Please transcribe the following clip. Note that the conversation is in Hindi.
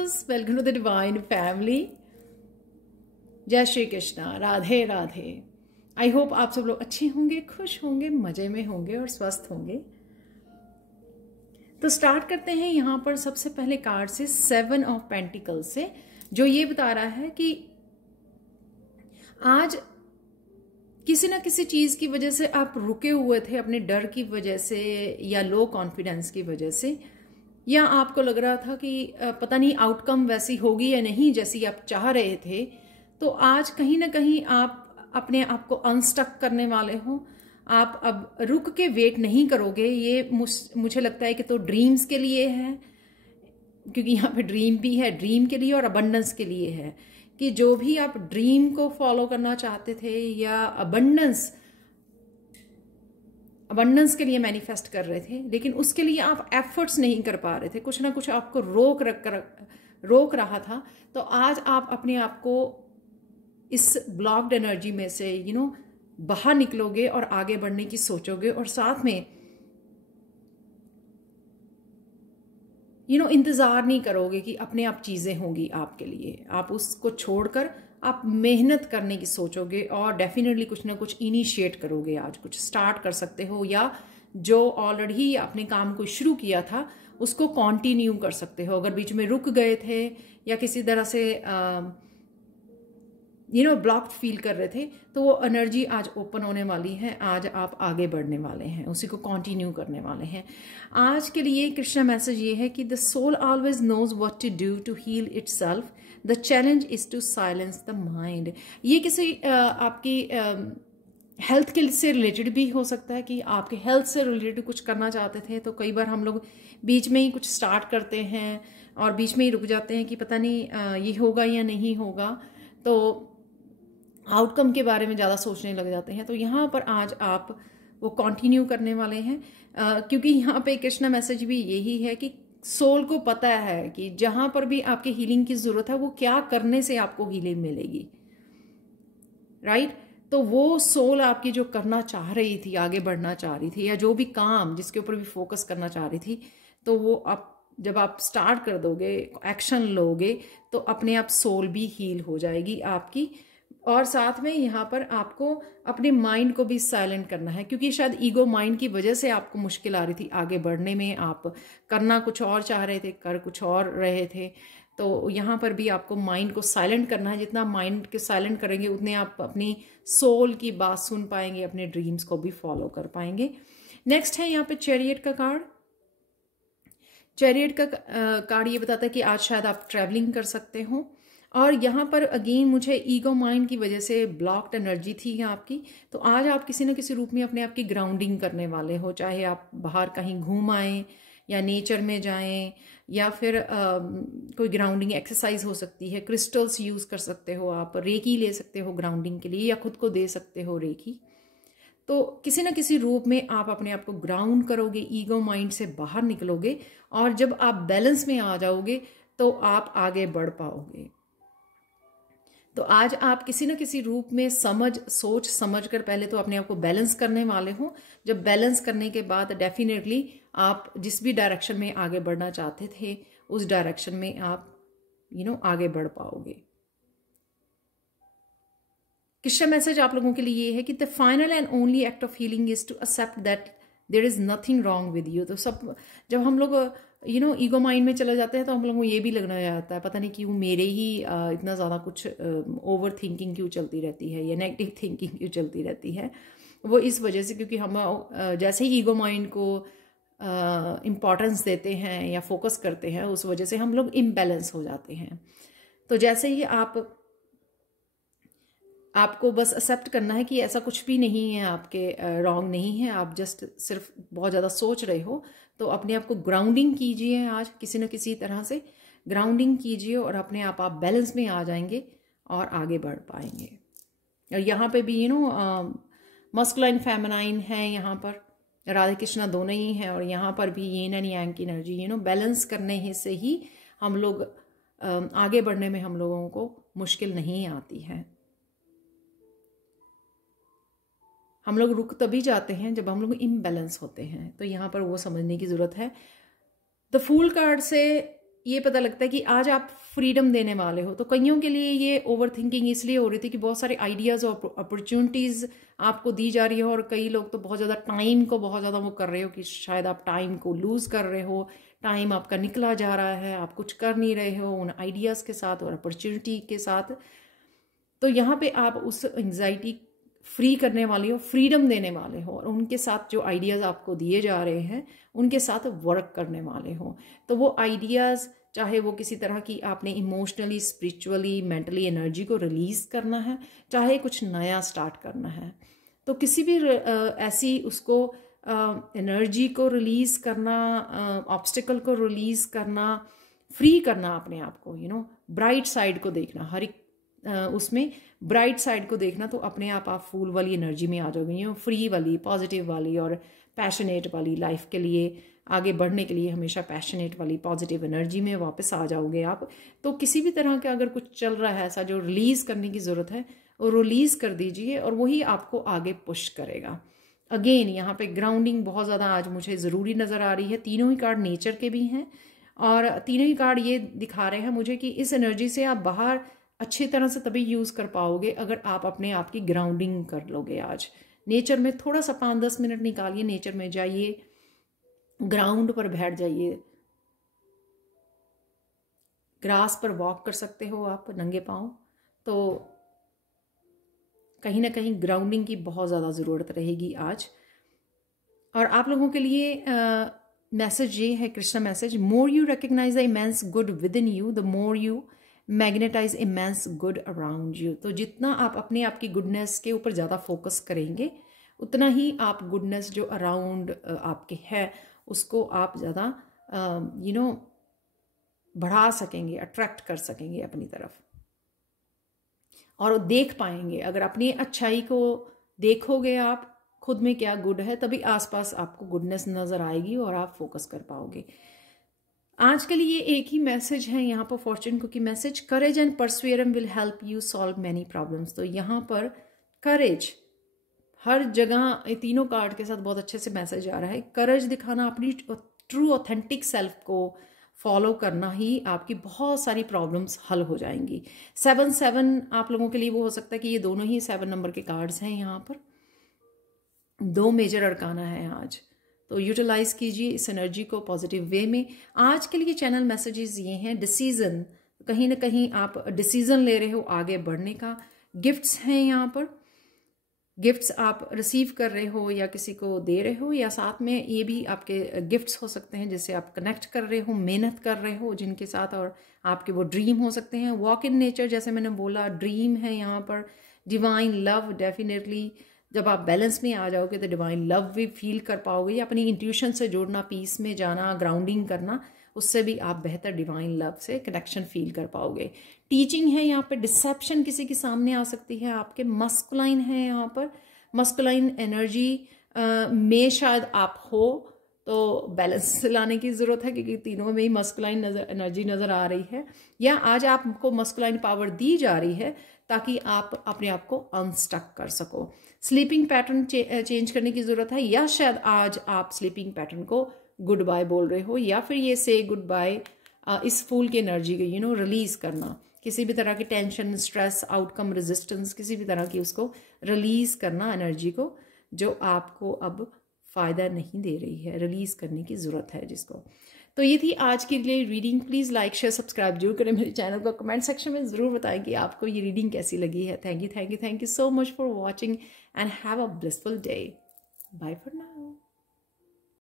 Angels, welcome to the divine family. जय श्री कृष्णा, राधे राधे। आई होप आप सब लोग अच्छे होंगे, खुश होंगे, मजे में होंगे और स्वस्थ होंगे। तो स्टार्ट करते हैं यहाँ पर सबसे पहले कार्ड से 7 ऑफ पेंटिकल्स से, जो ये बता रहा है कि आज किसी ना किसी चीज की वजह से आप रुके हुए थे, अपने डर की वजह से या लो कॉन्फिडेंस की वजह से, या आपको लग रहा था कि पता नहीं आउटकम वैसी होगी या नहीं जैसी आप चाह रहे थे। तो आज कहीं ना कहीं आप अपने आप को अनस्टक करने वाले हो। आप अब रुक के वेट नहीं करोगे। ये मुझे लगता है कि तो ड्रीम्स के लिए है, क्योंकि यहाँ पे ड्रीम भी है, ड्रीम के लिए और अबंडेंस के लिए है कि जो भी आप ड्रीम को फॉलो करना चाहते थे या अबंडेंस के लिए मैनिफेस्ट कर रहे थे, लेकिन उसके लिए आप एफर्ट्स नहीं कर पा रहे थे, कुछ ना कुछ आपको रोक रहा था। तो आज आप अपने आप को इस ब्लॉक्ड एनर्जी में से बाहर निकलोगे और आगे बढ़ने की सोचोगे, और साथ में इंतजार नहीं करोगे कि अपने आप चीजें होंगी आपके लिए। आप उसको छोड़कर आप मेहनत करने की सोचोगे और डेफिनेटली कुछ ना कुछ इनिशिएट करोगे। आज कुछ स्टार्ट कर सकते हो, या जो ऑलरेडी अपने काम को शुरू किया था उसको कंटिन्यू कर सकते हो। अगर बीच में रुक गए थे या किसी तरह से ब्लॉक्ड फील कर रहे थे, तो वो एनर्जी आज ओपन होने वाली है। आज आप आगे बढ़ने वाले हैं, उसी को कंटिन्यू करने वाले हैं। आज के लिए कृष्णा मैसेज ये है कि the soul always knows what to do to heal itself, the challenge is to silence the mind. ये किसी आपकी हेल्थ के से रिलेटेड भी हो सकता है कि आपके हेल्थ से रिलेटेड कुछ करना चाहते थे, तो कई बार हम लोग बीच में ही कुछ स्टार्ट करते हैं और बीच में ही रुक जाते हैं कि पता नहीं ये होगा या नहीं होगा, तो आउटकम के बारे में ज़्यादा सोचने लग जाते हैं। तो यहाँ पर आज आप वो कंटिन्यू करने वाले हैं, क्योंकि यहाँ पे कृष्णा मैसेज भी यही है कि सोल को पता है कि जहां पर भी आपके हीलिंग की जरूरत है, वो क्या करने से आपको हीलिंग मिलेगी, राइट। तो वो सोल आपकी जो करना चाह रही थी, आगे बढ़ना चाह रही थी, या जो भी काम जिसके ऊपर भी फोकस करना चाह रही थी, तो वो आप जब आप स्टार्ट कर दोगे, एक्शन लोगे, तो अपने आप सोल भी हील हो जाएगी आपकी। और साथ में यहाँ पर आपको अपने माइंड को भी साइलेंट करना है, क्योंकि शायद ईगो माइंड की वजह से आपको मुश्किल आ रही थी आगे बढ़ने में। आप करना कुछ और चाह रहे थे, कर कुछ और रहे थे। तो यहाँ पर भी आपको माइंड को साइलेंट करना है। जितना माइंड को साइलेंट करेंगे, उतने आप अपनी सोल की बात सुन पाएंगे, अपने ड्रीम्स को भी फॉलो कर पाएंगे। नेक्स्ट है यहाँ पे चैरियट का कार्ड। चैरियट का कार्ड ये बताता है कि आज शायद आप ट्रैवलिंग कर सकते हो, और यहाँ पर अगेन मुझे ईगो माइंड की वजह से ब्लॉक्ड एनर्जी थी आपकी। तो आज आप किसी न किसी रूप में अपने आप की ग्राउंडिंग करने वाले हो, चाहे आप बाहर कहीं घूम आएँ या नेचर में जाएं, या फिर कोई ग्राउंडिंग एक्सरसाइज हो सकती है। क्रिस्टल्स यूज़ कर सकते हो, आप रेकी ले सकते हो ग्राउंडिंग के लिए, या खुद को दे सकते हो रेकी। तो किसी न किसी रूप में आप अपने आप को ग्राउंड करोगे, ईगो माइंड से बाहर निकलोगे, और जब आप बैलेंस में आ जाओगे तो आप आगे बढ़ पाओगे। तो आज आप किसी न किसी रूप में सोच समझ कर पहले तो अपने आप को बैलेंस करने वाले हो। जब बैलेंस करने के बाद डेफिनेटली आप जिस भी डायरेक्शन में आगे बढ़ना चाहते थे, उस डायरेक्शन में आप आगे बढ़ पाओगे। कृष्णा मैसेज आप लोगों के लिए ये है कि the final and only act of healing is to accept that there is nothing wrong with you. तो सब जब हम लोग ईगो माइंड में चले जाते हैं, तो हम लोगों को ये भी लगना जाता है पता नहीं क्यों मेरे ही इतना ज़्यादा कुछ ओवर थिंकिंग क्यों चलती रहती है, या नेगेटिव थिंकिंग क्यों चलती रहती है। वो इस वजह से, क्योंकि हम जैसे ही ईगो माइंड को इम्पॉर्टेंस देते हैं या फोकस करते हैं, उस वजह से हम लोग इम्बैलेंस हो जाते हैं। तो जैसे ही आपको बस एक्सेप्ट करना है कि ऐसा कुछ भी नहीं है, आपके रॉन्ग नहीं है, आप जस्ट सिर्फ बहुत ज़्यादा सोच रहे हो। तो अपने आप को ग्राउंडिंग कीजिए, आज किसी न किसी तरह से ग्राउंडिंग कीजिए, और अपने आप बैलेंस में आ जाएंगे और आगे बढ़ पाएंगे। और यहाँ पे भी मस्कुलाइन फेमिनाइन है, यहाँ पर राधे कृष्णा दोनों ही हैं, और यहाँ पर भी यिन एंड यांग की एनर्जी बैलेंस करने से ही हम लोग आगे बढ़ने में हम लोगों को मुश्किल नहीं आती है। हम लोग रुक तभी जाते हैं जब हम लोग इम्बैलेंस होते हैं, तो यहाँ पर वो समझने की ज़रूरत है। द फूल कार्ड से ये पता लगता है कि आज आप फ्रीडम देने वाले हो। तो कईयों के लिए ये ओवर थिंकिंग इसलिए हो रही थी कि बहुत सारे आइडियाज़ और अपॉर्चुनिटीज़ आपको दी जा रही है, और कई लोग तो बहुत ज़्यादा टाइम को बहुत ज़्यादा वो कर रहे हो कि शायद आप टाइम को लूज़ कर रहे हो, टाइम आपका निकला जा रहा है, आप कुछ कर नहीं रहे हो उन आइडियाज़ के साथ और अपॉर्चुनिटी के साथ। तो यहाँ पे आप उस एंग्जाइटी फ्री करने वाले हो, फ्रीडम देने वाले हो, और उनके साथ जो आइडियाज़ आपको दिए जा रहे हैं उनके साथ वर्क करने वाले हो। तो वो आइडियाज़, चाहे वो किसी तरह की आपने इमोशनली, स्पिरिचुअली, मेंटली एनर्जी को रिलीज़ करना है, चाहे कुछ नया स्टार्ट करना है, तो किसी भी ऐसी उसको एनर्जी को रिलीज़ करना, ऑब्स्टिकल को रिलीज़ करना, फ्री करना अपने आप को, ब्राइट साइड को देखना, हर एक उसमें ब्राइट साइड को देखना, तो अपने आप फूल वाली एनर्जी में आ जाओगे, फ्री वाली, पॉजिटिव वाली और पैशनेट वाली लाइफ के लिए, आगे बढ़ने के लिए हमेशा पैशनेट वाली पॉजिटिव एनर्जी में वापस आ जाओगे आप। तो किसी भी तरह का अगर कुछ चल रहा है ऐसा जो रिलीज़ करने की ज़रूरत है, वो रिलीज़ कर दीजिए और वही आपको आगे पुश करेगा। अगेन यहाँ पे ग्राउंडिंग बहुत ज़्यादा आज मुझे ज़रूरी नज़र आ रही है। तीनों ही कार्ड नेचर के भी हैं, और तीनों ही कार्ड ये दिखा रहे हैं मुझे कि इस एनर्जी से आप बाहर अच्छी तरह से तभी यूज़ कर पाओगे अगर आप अपने आप की ग्राउंडिंग कर लोगे। आज नेचर में थोड़ा सा 5-10 मिनट निकालिए, नेचर में जाइए, ग्राउंड पर बैठ जाइए, ग्रास पर वॉक कर सकते हो आप नंगे पाँव। तो कहीं ना कहीं ग्राउंडिंग की बहुत ज़्यादा ज़रूरत रहेगी आज। और आप लोगों के लिए मैसेज ये है, Krishna message, more you recognize the immense good within you, the more you magnetize immense good around you. तो जितना आप अपने आप की गुडनेस के ऊपर ज़्यादा फोकस करेंगे, उतना ही आप गुडनेस जो अराउंड आपके है उसको आप ज़्यादा बढ़ा सकेंगे, अट्रैक्ट कर सकेंगे अपनी तरफ, और देख पाएंगे। अगर अपनी अच्छाई को देखोगे आप खुद में क्या गुड है, तभी आसपास आपको गुडनेस नज़र आएगी और आप फोकस कर पाओगे। आज के लिए एक ही मैसेज है यहाँ पर fortune cookie message, courage and perseverance will help you solve many problems. तो यहाँ पर करेज हर जगह, ये तीनों कार्ड के साथ बहुत अच्छे से मैसेज आ रहा है। करेज दिखाना, अपनी ट्रू ऑथेंटिक सेल्फ को फॉलो करना ही आपकी बहुत सारी प्रॉब्लम्स हल हो जाएंगी। 7-7 आप लोगों के लिए वो हो सकता है कि ये दोनों ही 7 नंबर के कार्ड्स हैं। यहाँ पर 2 मेजर अरकाना है आज, तो यूटिलाइज कीजिए इस एनर्जी को पॉजिटिव वे में। आज के लिए चैनल मैसेजेस ये हैं, डिसीजन, कहीं ना कहीं आप डिसीजन ले रहे हो आगे बढ़ने का। गिफ्ट्स हैं यहाँ पर, गिफ्ट्स आप रिसीव कर रहे हो या किसी को दे रहे हो, या साथ में ये भी आपके गिफ्ट्स हो सकते हैं जिससे आप कनेक्ट कर रहे हो, मेहनत कर रहे हो जिनके साथ, और आपके वो ड्रीम हो सकते हैं। वॉक इन नेचर, जैसे मैंने बोला, ड्रीम है यहाँ पर। डिवाइन लव, डेफिनेटली जब आप बैलेंस में आ जाओगे तो डिवाइन लव भी फील कर पाओगे, या अपनी इंट्यूशन से जुड़ना, पीस में जाना, ग्राउंडिंग करना, उससे भी आप बेहतर डिवाइन लव से कनेक्शन फील कर पाओगे। टीचिंग है यहाँ पे, डिसेप्शन किसी के सामने आ सकती है आपके। मस्कुलाइन है यहाँ पर, मस्कुलाइन एनर्जी में शायद आप हो, तो बैलेंस लाने की ज़रूरत है क्योंकि तीनों में ही मस्कुलाइन एनर्जी नज़र आ रही है। या आज आपको मस्कुलाइन पावर दी जा रही है ताकि आप अपने आप को अनस्टक कर सको। स्लीपिंग पैटर्न चेंज करने की ज़रूरत है, या शायद आज आप स्लीपिंग पैटर्न को गुड बाय बोल रहे हो, या फिर ये से गुड बाय इस फूल की एनर्जी को रिलीज़ करना, किसी भी तरह की टेंशन, स्ट्रेस, आउटकम रेजिस्टेंस, किसी भी तरह की उसको रिलीज़ करना, एनर्जी को जो आपको अब फ़ायदा नहीं दे रही है, रिलीज़ करने की ज़रूरत है जिसको। तो ये थी आज के लिए reading. Please like, share, subscribe जरूर करें मेरे चैनल को। कमेंट सेक्शन में ज़रूर बताएं कि आपको ये रीडिंग कैसी लगी है। Thank you so much for watching and have a blissful day. Bye for now.